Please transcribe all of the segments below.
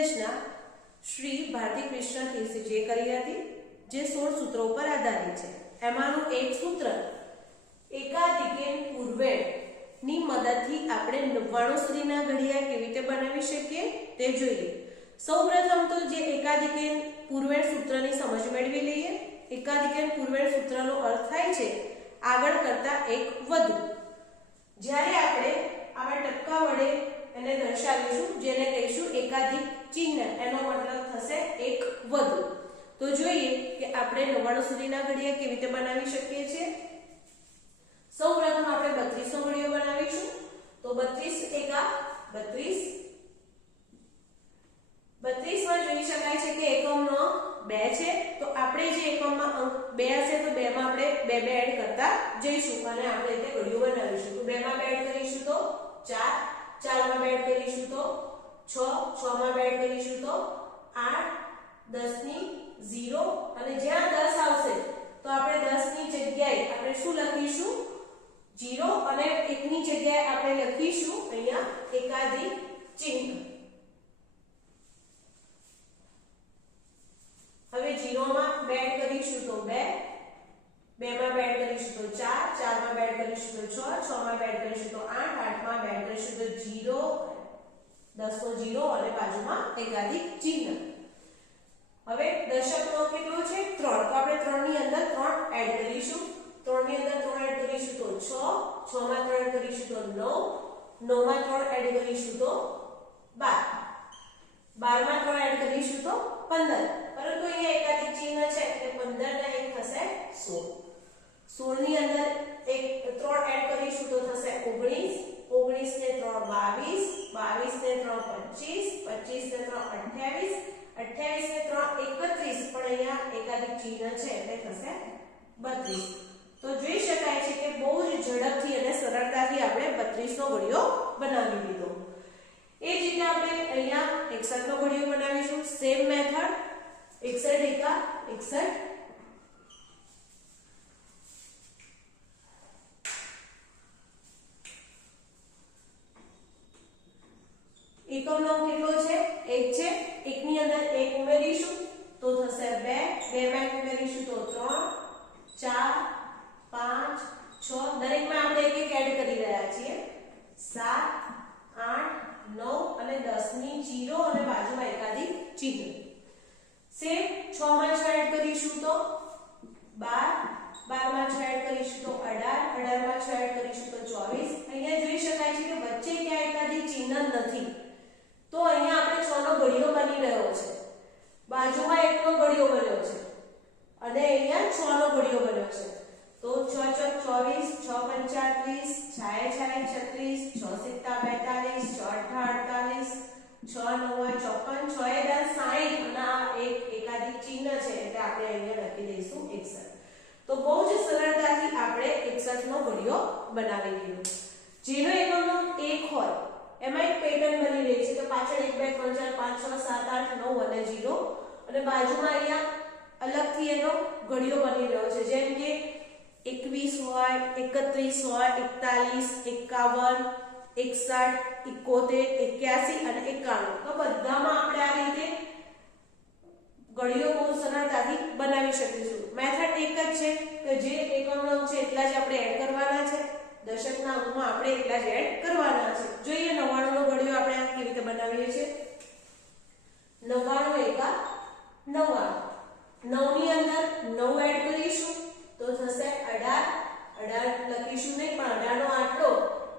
રચના શ્રી ભારતી કૃષ્ણ તીર્થજીએ કરી હતી, જે 16 સૂત્રો પર આધારિત છે. એમાંનું એક સૂત્ર એકાધિકેન પૂર્વેણ ની મદદથી આપણે 99 સુધીના ઘડિયા કેવી રીતે બનાવી શકીએ તે જોઈએ. સૌપ્રથમ તો જે એકાધિકેન પૂર્વેણ સૂત્રની સમજ મેળવી લઈએ. એકાધિકેન પૂર્વેણ સૂત્રનો અર્થ થાય છે આગળ કરતા એક વધુ. જ્યારે આપણે આવા ટપકા વડે એને દર્શાવીશું, જેને કહીશું એકાધિક ચિહ્ન, એનો મતલબ થશે એક વધુ. તો જોઈએ કે આપણે 99 સુધીના ઘડિયા કેવી રીતે બનાવી શકીએ છીએ. સૌપ્રથમ આપણે 32 નો ઘડિયો બનાવીશું. તો 32 એકા 32. 32 માં જોઈ શકાય છે કે એકમનો 2 છે, તો આપણે જે એકમમાં અંક 2 હશે તો 2 માં આપણે 2 2 એડ કરતા જઈશું અને આપણે તે ઘડિયો બનાવીશું. તો 2 માં 2 એડ કરીશું તો 4, 4 માં 2 એડ કરીશું તો 6, 6 માં 2 એડ કરીશું તો 8, 10 ની 0 અને જ્યાં 10 આવશે તો આપણે 10 ની જગ્યાએ આપણે શું લખીશું? 0 અને 1 ની જગ્યાએ આપણે લખીશું અહીંયા એકાધિક ચિહ્ન. હવે 0 માં 2 એડ કરીશું તો 2, 2 માં 2 એડ કરીશું તો 4, 4 માં 2 એડ કરીશું તો 6, 6 માં 2 એડ કરીશું તો 8, 8 માં 2 એડ કરીશું તો 0, 10 નો 0 અને બાજુમાં એકાધિક ચિહ્ન. હવે દશકનો કેટલો છે? 3. તો આપણે 3 ની અંદર 3 એડ કરીશું. 3 ની અંદર 3 એડ કરીશું તો 6, 6 માં 3 એડ કરીશું તો 9, 9 માં 3 એડ કરીશું તો 12, 12 માં 3 એડ કરીશું તો 15. પરંતુ અહીંયા એકાધિક ચિહ્ન છે એટલે 15 ને 1 થશે 16. 16 ની અંદર 3 એડ કરીશું તો થશે 19, 19 ને 3 22, 22 ને 3 25, 25 ને 3 28, 28 ને 3 31, પણ અહીંયા એકાધિક ચિહ્ન છે એટલે થશે 32. તો જોઈ શકાય છે કે બહુ જ ઝડપથી અને સરળતાથી આપણે 32 નો ઘડિયો બનાવી લીધો. એ જ રીતે આપણે અહીંયા 61 નો ઘડિયો બનાવીશું. Same method. 61 એકા 61. એકમનો કેટલો છે? 1 છે. 1 ની અંદર 1 ઉમેરીશું તો થશે 2, 2 માં ઉમેરીશું તો 3, 4, 5, 6, દરેકમાં આપણે એક એક એડ કરી રહ્યા છીએ. 7, 8, 9 અને 10 ની 0 અને બાજુમાં એકાધિક ચિહ્ન. સેમ 6 માં 6 એડ કરીશું તો 12, 12 માં 6 એડ કરીશું તો 18, 18 માં 6 એડ કરીશું તો 24. અહીંયા જોઈ શકાય છે કે વચ્ચે ક્યાં એકાધિક ચિહ્ન નથી, તો અહીંયા આપણે 6 નો ઘડિયો બની રહ્યો છે. બાજુમાં 1 નો ઘડિયો બન્યો છે અને અહીંયા 6 નો ઘડિયો બન્યો છે. તો 6 ચોક 24, 6 પંચા 30, 6 6 36, 6 સિત્તા 42, 6 અઠ્ઠા 48, 6 નવા 54, 6 10 60 અને આ એક એકાધિક ચિહ્ન છે એટલે આપણે અહીંયા લખી દઈશું 61. તો બહુ જ સરળતાથી આપણે 61 નો ઘડિયો બનાવી લીધો. જેનો એકમનો 1 હોય એમાં એક પેટર્ન બની રહી છે કે પાછળ 1 2 3 4 5 6 7 8 9 અને 0 અને બાજુમાં અહીંયા અલગથી એનો ઘડિયો બની રહ્યો છે. જેમ કે 21 હોય, 31 હોય, 41, 51, 61, 71, 81 અને 91. તો બધામાં આપણે આ રીતે ઘડિયો બહુ સરળતાથી બનાવી શકીશું. મેથડ એક જ છે કે જે એકમનો અંક છે એટલા જ આપણે એડ કરવાના છે. દશકના અંકમાં આપણે એટલા જ એડ કરવાના છે. જોઈએ 99 નો ઘડિયો આપણે કેવી રીતે બનાવીએ છીએ. 99 એકા 99. 9 ની અંદર 9 એડ કરીશું તો થશે 18, 18 લખીશું નહીં પણ 18 નો આટલો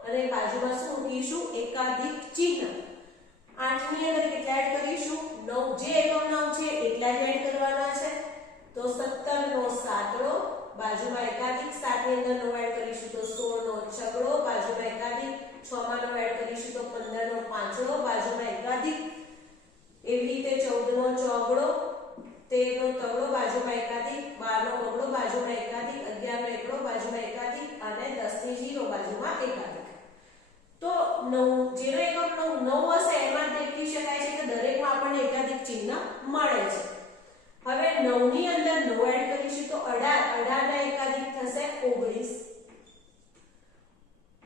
અને બાજુમાં શું મૂકીશું? એકાધિક ચિહ્ન. 8 ની અંદર કેટલા એડ કરીશું? 9. જે એકમનો અંક છે એટલા જ એડ કરવાના છે. તો 17 નો સાતડો, બાજુમાં એકાધિક. 7 ની અંદર 9 એડ કરીશું તો 16 નો છગડો, બાજુમાં એકાધિક. 6 માં 9 એડ કરીશું તો 15 નો પાંચડો, બાજુમાં એકાધિક. એવી રીતે 14 નો ચોગડો, 13 નો તગડો, બાજુમાં એકાધિક. 12 નો બગડો, બાજુમાં એકાધિક. 11 નો એકડો, બાજુમાં એકાધિક અને 10 ની 0 બાજુમાં એકાધિક. તો 9 જેનો એકમનો 9 હશે એમાં દેખી શકાય છે કે દરેકમાં આપણને એકાધિક ચિહ્ન મળે છે. હવે 9 ની અંદર 9 એડ કરીશું તો 18, 18 ના એકાધિક થશે 19.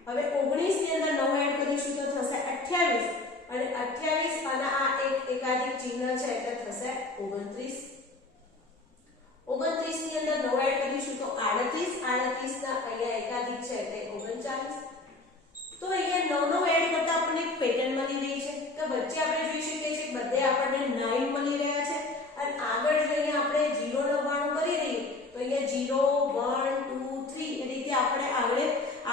હવે 19 ની અંદર 9 એડ કરીશું તો થશે 28 અને 28 અને આ એક એકાધિક એકાધિક ચિહ્ન છે એટલે થશે 29. 29 ની અંદર 9 એડ કરીશું તો 38. 38 ના અહીંયા એકાધિક છે એટલે 39. તો અહીંયા 9 એડ કરતા આપણને એક પેટર્ન મળી રહી છે કે વચ્ચે આપણે જોઈ શકીએ છીએ બધે આપણને 9 મળી રહ્યા છે અને આગળ જઈને આપણે 0 નવાણું કરી રહી તો અહીંયા 0 1 2 3 એ રીતે આપણે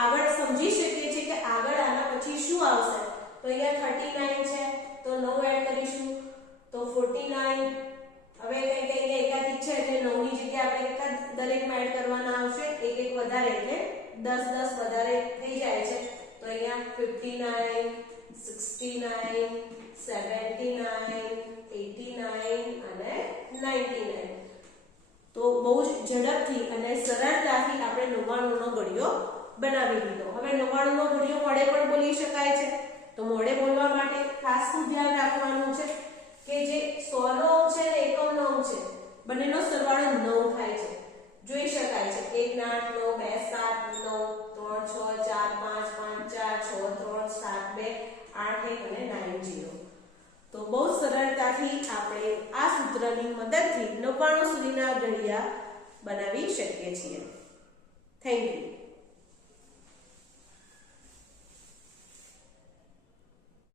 આગળ સમજી શકીએ છીએ કે આગળ આના પછી શું આવશે. તો અહીંયા 39 છે તો 9 એડ કરીશું તો 49. હવે કઈ એકાધિક છે એટલે 9 ની જગ્યાએ આપણે દરેકમાં એડ કરવાના આવશે એક વધારે એટલે 10 વધારે થઈ જાય છે. તો અહીંયા 59 69 79 89 અને 99. તો બહુ જ ઝડપથી અને સરળતાથી આપણે 99 નો ઘડિયો બનાવી દીધો. હવે 99 નો ઘડિયો મોડે પણ બોલી શકાય છે. તો મોડે બોલવા માટે ખાસ શું ધ્યાન રાખવાનું છે કે જે 100 નો અંક છે ને એકમ નો અંક છે બંનેનો સરવાળો 9 થાય છે. જોઈ શકાય છે 1 8 9 2 7 9 3 6 4 5 5 4 6 3 7 2 8 1 અને 9 0. તો બહુ સરળતાથી આપણે આ સૂત્રની મદદથી 99 સુધીના ઘડિયા બનાવી શકીએ છીએ. Thank you.